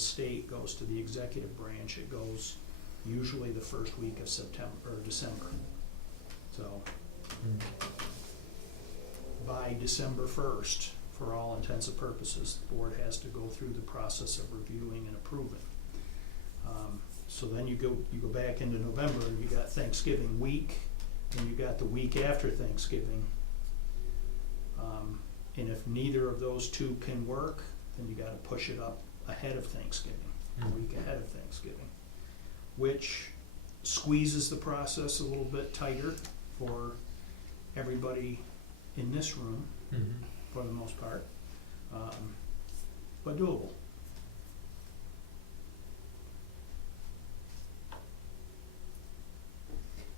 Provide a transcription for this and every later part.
the state goes to the executive branch, it goes usually the first week of September, or December. So by December 1st, for all intents and purposes, the board has to go through the process of reviewing and approving. So then you go back into November and you got Thanksgiving week, and you got the week after Thanksgiving. And if neither of those two can work, then you gotta push it up ahead of Thanksgiving, a week ahead of Thanksgiving, which squeezes the process a little bit tighter for everybody in this room, for the most part, but doable.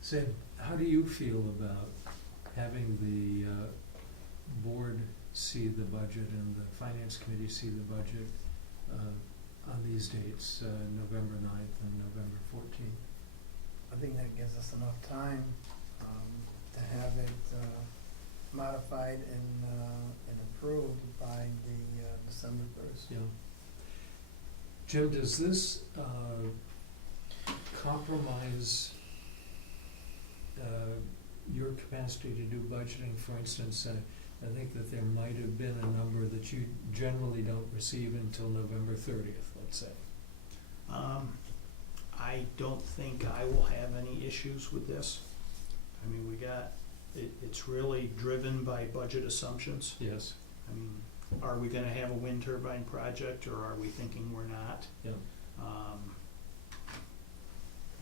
Sid, how do you feel about having the board see the budget and the finance committee see the budget on these dates, November 9th and November 14th? I think that gives us enough time to have it modified and approved by the December 1st. Yeah. Jim, does this compromise your capacity to do budgeting? For instance, I think that there might have been a number that you generally don't receive until November 30th, let's say. I don't think I will have any issues with this. I mean, it's really driven by budget assumptions. Yes. I mean, are we gonna have a wind turbine project, or are we thinking we're not? Yeah.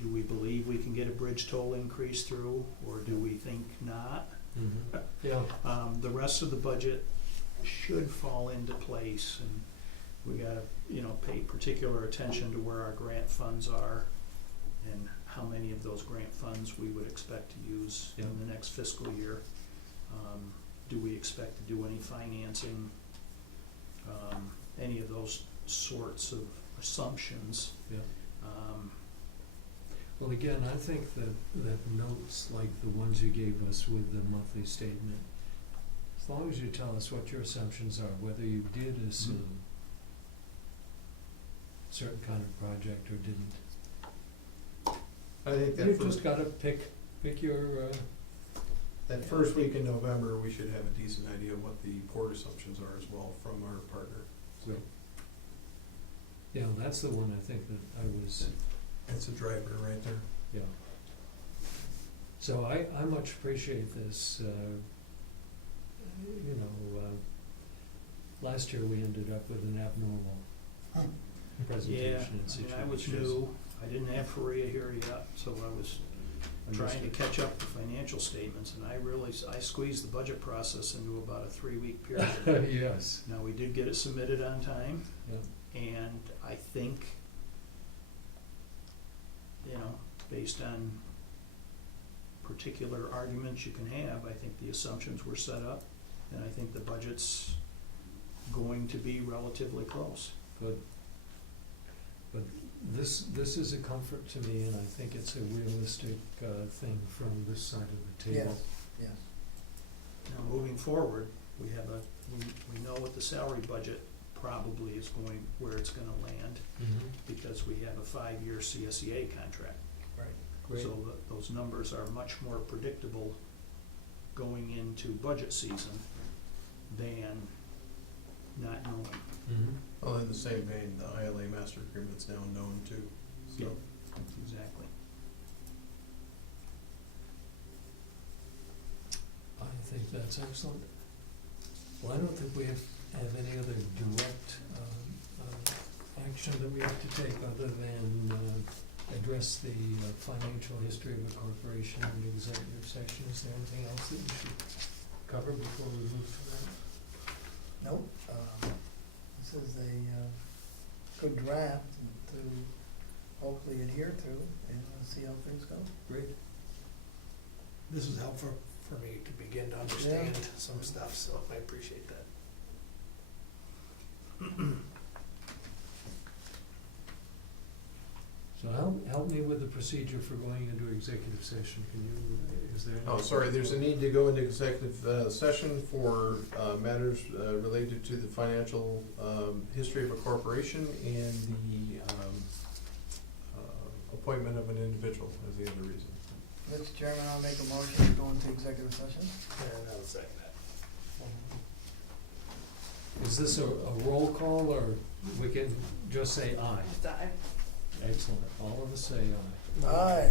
Do we believe we can get a bridge toll increase through, or do we think not? Yeah. The rest of the budget should fall into place, and we gotta, pay particular attention to where our grant funds are and how many of those grant funds we would expect to use in the next fiscal year. Do we expect to do any financing? Any of those sorts of assumptions. Yeah. Well, again, I think that notes like the ones you gave us with the monthly statement, as long as you tell us what your assumptions are, whether you did assume certain kind of project or didn't. I think You've just gotta pick your, that first week in November, we should have a decent idea of what the port assumptions are as well from our partner. so. Yeah, that's the one I think that I was, That's a driver right there. yeah. So I much appreciate this, last year we ended up with an abnormal presentation and I situation. was new, I didn't have Faria here yet, so I was trying to catch up the financial statements, and I squeezed the budget process into about a 3-week period. Yes. Now, we did get it submitted on time, Yeah. and I think, based on particular arguments you can have, I think the assumptions were set up, and I think the budget's going to be relatively close. But this is a comfort to me, and I think it's a realistic thing from this side of the table. Yes. Now, moving forward, we know what the salary budget probably is going, where it's gonna land, because we have a 5-year CSEA contract. Right. Great. So those numbers are much more predictable going into budget season than not knowing. Well, in the same vein, the ILA master agreement's now known too, so. Yeah. Exactly. I think that's excellent. Well, I don't think we have any other direct action that we have to take other than address the financial history of the corporation in the executive section. Is there anything else that we should cover before we move to that? Nope, this is a good draft to hopefully adhere to and see how things go. Great. This is helpful for me to begin to understand some stuff, so I appreciate that. So help me with the procedure for going into executive session, can you, is there? Oh, sorry, there's a need to go into executive session for matters related to the financial history of a corporation and the appointment of an individual as the other reason. Mr. Chairman, I'll make a motion to go into executive session. And I'll second that. Is this a roll call, or we can just say aye? Die. Excellent, all of us say aye. Aye. Aye.